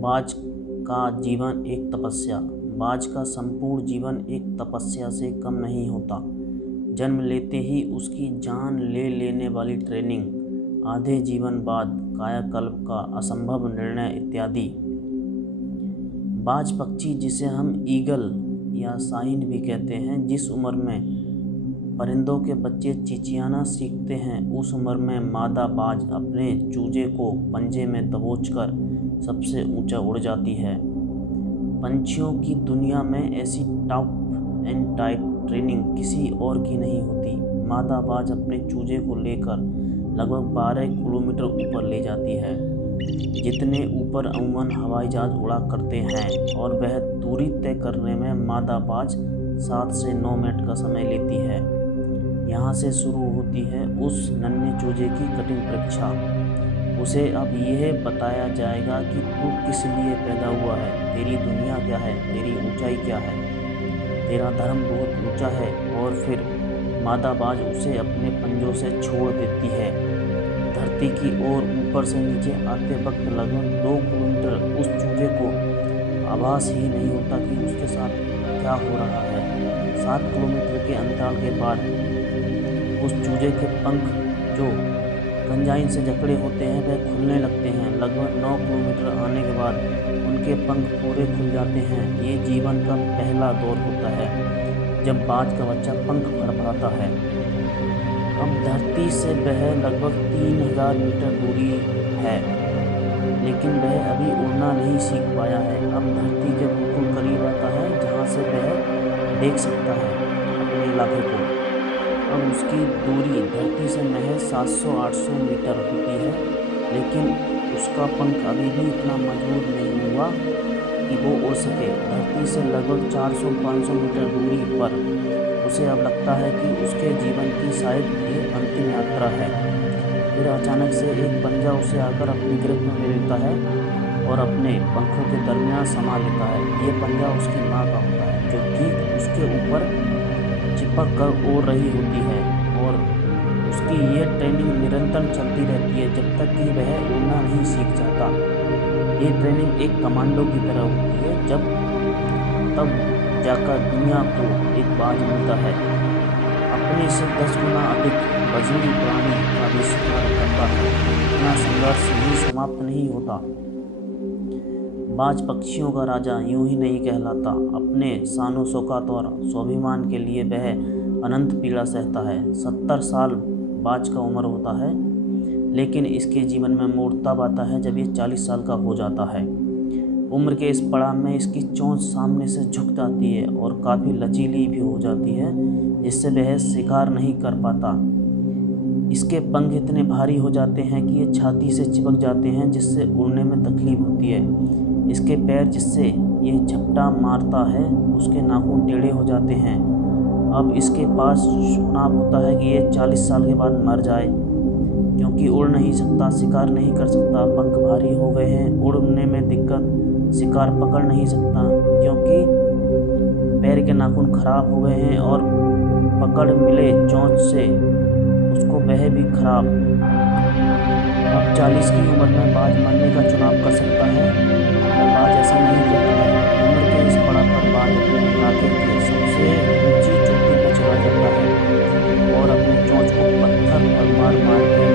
बाज का जीवन एक तपस्या। बाज का संपूर्ण जीवन एक तपस्या से कम नहीं होता। जन्म लेते ही उसकी जान ले लेने वाली ट्रेनिंग, आधे जीवन बाद कायाकल्प का असंभव निर्णय इत्यादि। बाज पक्षी, जिसे हम ईगल या शाहीन भी कहते हैं, जिस उम्र में परिंदों के बच्चे चिचियाना सीखते हैं, उस उम्र में मादा बाज अपने चूजे को पंजे में दबोचकर सबसे ऊंचा उड़ जाती है। पंछियों की दुनिया में ऐसी टफ एंड टाइट ट्रेनिंग किसी और की नहीं होती। मादा बाज अपने चूजे को लेकर लगभग 12 किलोमीटर ऊपर ले जाती है, जितने ऊपर अमूमन हवाई जहाज उड़ा करते हैं, और वह दूरी तय करने में मादा बाज 7 से 9 मिनट का समय लेती है। यहाँ से शुरू होती है उस नन्हे चूजे की कठिन परीक्षा। उसे अब यह बताया जाएगा कि तू किस लिए पैदा हुआ है, तेरी दुनिया क्या है, तेरी ऊंचाई क्या है, तेरा धर्म बहुत ऊंचा है। और फिर मादा बाज उसे अपने पंजों से छोड़ देती है। धरती की ओर ऊपर से नीचे आते वक्त लगभग 2 किलोमीटर उस चूजे को आभास ही नहीं होता कि उसके साथ क्या हो रहा है। 7 किलोमीटर के अंतराल के बाद उस चूजे के पंख, जो गंजाइन से जकड़े होते हैं, वह खुलने लगते हैं। लगभग 9 किलोमीटर आने के बाद उनके पंख पूरे खुल जाते हैं। ये जीवन का पहला दौर होता है जब बाज का बच्चा पंख फड़फड़ाता है। अब धरती से वह लगभग 3000 मीटर दूरी है, लेकिन वह अभी उड़ना नहीं सीख पाया है। अब धरती के बिल्कुल करीब आता है, जहाँ से वह देख सकता है अपने इलाके को। अब उसकी दूरी धरती से महज 700-800 मीटर होती है, लेकिन उसका पंख अभी भी इतना मजबूत नहीं हुआ कि वो उड़ सके। धरती से लगभग 400-500 मीटर दूरी पर उसे अब लगता है कि उसके जीवन की शायद ये अंतिम यात्रा है। फिर अचानक से एक पंजा उसे आकर अपनी गिरफ्त में ले लेता है और अपने पंखों के दरमियान समा लेता है। ये पंजा उसकी माँ का होता है, जो ठीक उसके ऊपर चिपक कर उड़ रही होती है, और उसकी ये ट्रेनिंग निरंतर चलती रहती है जब तक कि वह उड़ना नहीं सीख जाता। ये ट्रेनिंग एक कमांडो की तरह होती है, तब जाकर दुनिया को एक बाज मिलता है। अपने से 10 गुना अधिक वजनी प्राणी का भी शिकार करता है। इतना संघर्ष ही समाप्त नहीं होता। बाज पक्षियों का राजा यूं ही नहीं कहलाता। अपने शानो शौकत और स्वाभिमान के लिए वह अनंत पीड़ा सहता है। 70 साल बाज का उम्र होता है, लेकिन इसके जीवन में मोड़ तब आता है जब ये 40 साल का हो जाता है। उम्र के इस पड़ाव में इसकी चोंच सामने से झुक जाती है और काफ़ी लचीली भी हो जाती है, जिससे वह शिकार नहीं कर पाता। इसके पंख इतने भारी हो जाते हैं कि ये छाती से चिपक जाते हैं, जिससे उड़ने में तकलीफ होती है। इसके पैर, जिससे ये झपटा मारता है, उसके नाखून टेढ़े हो जाते हैं। अब इसके पास चुनाव होता है कि ये 40 साल के बाद मर जाए, क्योंकि उड़ नहीं सकता, शिकार नहीं कर सकता, पंख भारी हो गए हैं, उड़ने में दिक्कत, शिकार पकड़ नहीं सकता क्योंकि पैर के नाखून खराब हो गए हैं, और पकड़ मिले चोंच से उसको वह भी खराब। अब 40 की उम्र में बाज मरने का चुनाव कर सकता है, और बाज ऐसा नहीं करता है। उम्र के इस पड़ाव पर बाज अपने इलाके की सबसे ऊंची चोटी पर चढ़ा जाता है और अपनी चोंच को पत्थर पर मार मार के